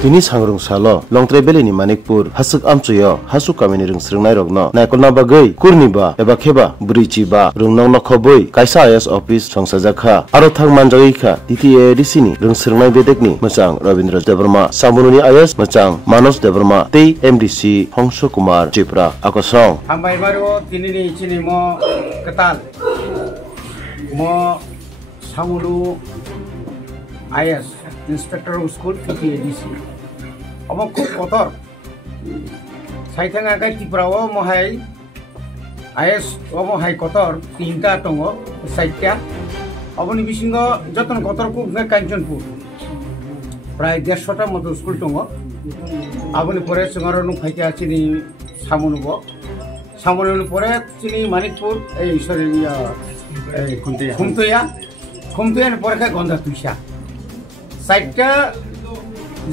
Tini sangrung salo longtrai beleni Manikpur hasuk amchuyo hasuk kamini rung srungnai rokno naikolna bagoi kurniba eba kheba brichi ba rungnong nokhoboi kaisa IAS office songsajaka aro thang manjagoi kha TTADC ni rung srungnai bedekni machang Rabindra Debarma Samununi IAS machang Manos Debarma tei MDC Hongsho Kumar Chipra akosong hambai baru tinini chini mo ketal mo Samunu IAS Inspector of School TTADC Abo খুব কতর সাইথাঙ্গা গাই ত্রিপুরাও মহাই is ও মহাই কতর তিনটা দङ সাইটটা অবনি বিসিঙ্গ যতন কতর খুব কাঞ্চনপুর প্রায় 150টা মতো school দङ আবনি পরে সঙ্গারনু ফাইতে আছিনি সামনুব পরে চিনি মানিকপুর এই সরি খুমতুয়া পরে খাই গন্ধা তুইসা সাইটটা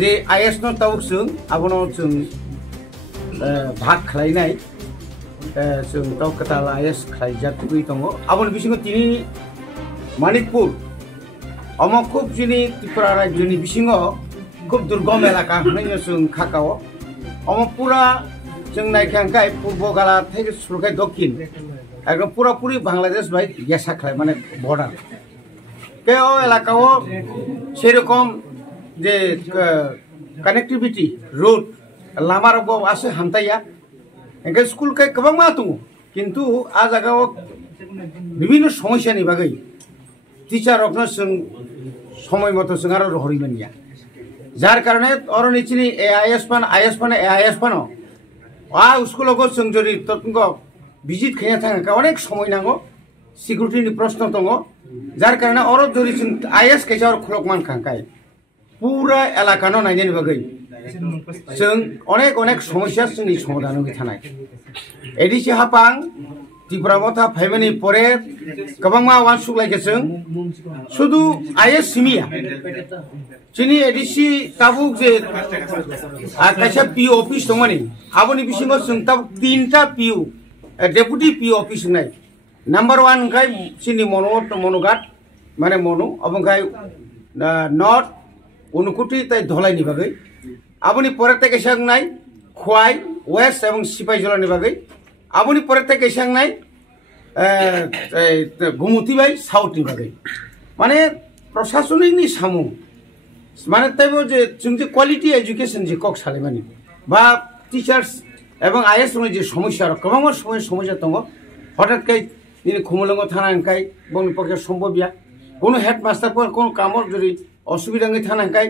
যে আইএস ন তাওক जों আবনো जों ভাগ খালাইনাই जों তাও কতাল আইএস খাইজাতুই দङ আবন বিসিङ তিনি মানিকপুর অমকুব যিনি ত্রিপুরা রাজ্যনি বিসিङ খুব দুর্গম এলাকা হনাই जों খাকাও অমপুরা जों নাইখাংকাই পূর্ব গালা থেকে সুরকাই দক্ষিণ একদম পুরোপুরি বাংলাদেশ ভাই গেসা খায় মানে বর্ডার কেও এলাকাও সেরকম যে কানেক্টিভিটি রোড লামার আছে হামতাইয়া এনকে স্কুল কে গোबां मा दङ কিন্তু আ জায়গাও বিভিন্ন সমস্যানি বাগै টিচার রকন जों সময় মতো जों আরো হরিমানিয়া যার কারণে অরনিচিনি আইএস পান আ স্কুলগো जों যদি ততঙ্গ ভিজিট খেয়া থাকা অনেক সময় নাঙ্গো সিকিউরিটিনি প্রশ্ন দङ যার কারণে অর যদি जों আইএস কেজার খলকমান খাঙ্কাই পুরা এলাকানো নাইনি বাগै जों অনেক সমস্যা जोंनि সমাধান হই থানাय এডিসি হাপাং ত্রিপুরা মথা ফাইমানি পরে गोबां मा ওয়ান সুগলাইকে जों শুধু আইএস সিমিয়া চিনি এডিসি তাবুক যে কাইসা পিও অফিস দङনি আবনি বিসিङ जों তাব তিনটা পিও ডেপুটি পিও অফিস নাই নাম্বার 1 গাই চিনি মনোগাট মানে মনো অবংগাই নর্থ অনুকুটি তাই ধলাইনি বাগै আবনি পরে থেকে সাংনাই খোয়াই ওয়েস্ট এবং সিপাহীজলানি বাগै আবনি পরে থেকে সাংনাই গুমুতি বাই সাউথনি বাগै মানে প্রশাসনিকনি সামু মানে তাইবো যে जों যে কোয়ালিটি এডুকেশন যে কক সালেমানি বা টিচার্স এবং আইএস রঙে যে সমস্যা গোबां সমস্যা দङ হঠাৎকাই যিনি খুমলঙ্গ থানাঙ্কাই বংনি পক্ষে সম্ভবিয়া কোনো হেডমাস্টার পর কোন কামর যদি অসুবিধা থানাঙ্কাই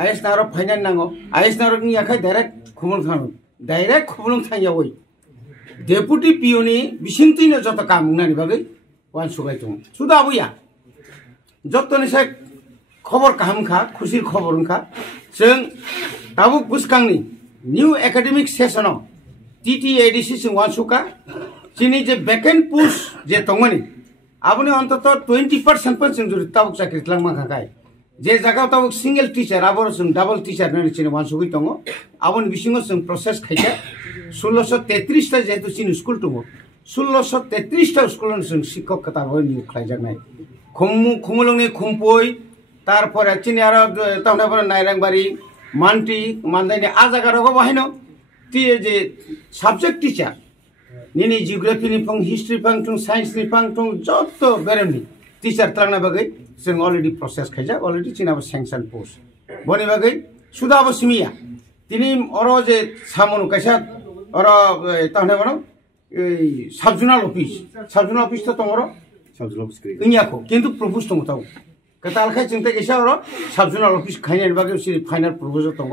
আইএস নারো ফাইনাল নাঙ্গো আইএস নারো নি আখাই ডাইরেক্ট খুমলং থাইয়া ওই ডেপুটি পিওনি বিসিংতিनो যত কাম নানি বাগै ওয়ান সুগাই দङ শুধু আবুয়া যতনি সাই খবর কাহামखा খুশির খবর হনखा जों তাবুক বুসকাংনি নিউ একাডেমিক সেশনাव TTADC जों ওয়ান সুকা চিনি যে ভ্যাকেন্ট পোস্ট যে দङনি আপনি অন্তত 20% पर जों যদি তাবুক চাকরি লাংমাখাকাই যে জায়গা তাবুক সিঙ্গেল টিচার আবার जों ডাবল টিচার নানি চিনি ওয়ান সুগै দङ আপনি বিসিङ जों প্রসেস খাইকা 1633 টা যেহেতু চিনি স্কুল দङ 1633 টা স্কুল जों শিক্ষক কথা হই নিয়োগ খাইজানাই খুমুলংনি খুমপই তারপরে চিনি আর তাহলে নাইরাংবাড়ি মানটি মানদাইনি আ জায়গা রগো বাহিনো টি যে সাবজেক্ট টিচার নিনি জিওগ্রাফি नि फंग हिस्ट्री फंग टुं साइंस नि फंग टुं जत्तो बेरेमनि टीचर त्रांना बागै जों अलरेडी प्रोसेस खाइजा अलरेडी चिनाबो सैंक्शन पोस्ट बनि बागै सुदाबो सिमिया तिनि अरो जे सामनु काइसा अरो ताहने बनो এই সাবজোনাল অফিস তো তোমার সাবজোনাল অফিস ইনিয়াকো কিন্তু প্রপোজ দङ তাও কাতাল খাই চিন্তা গেছা अरो সাবজোনাল অফিস খাইনানি বাগै ফাইনাল প্রপোজ দङ